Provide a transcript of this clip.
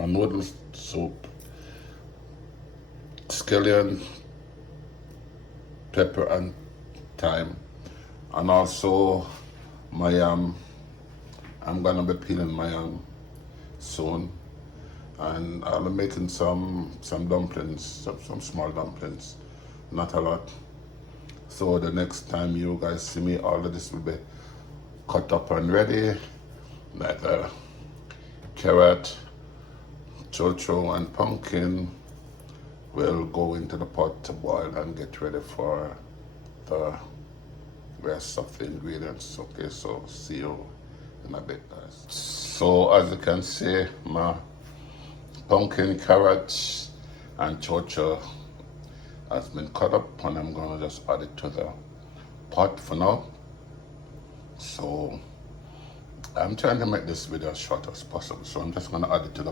my noodle soup, scallion, pepper and thyme, and also my yam. I'm gonna be peeling my yam soon, and I'll be making some dumplings, some small dumplings, not a lot. So the next time you guys see me, all of this will be cut up and ready, like carrot, chocho, and pumpkin will go into the pot to boil and get ready for the rest of the ingredients. Okay, so see you in a bit, guys. So as you can see, my pumpkin, carrots, and chocho has been cut up, and I'm gonna just add it to the pot for now. So I'm trying to make this video as short as possible, so I'm just gonna add it to the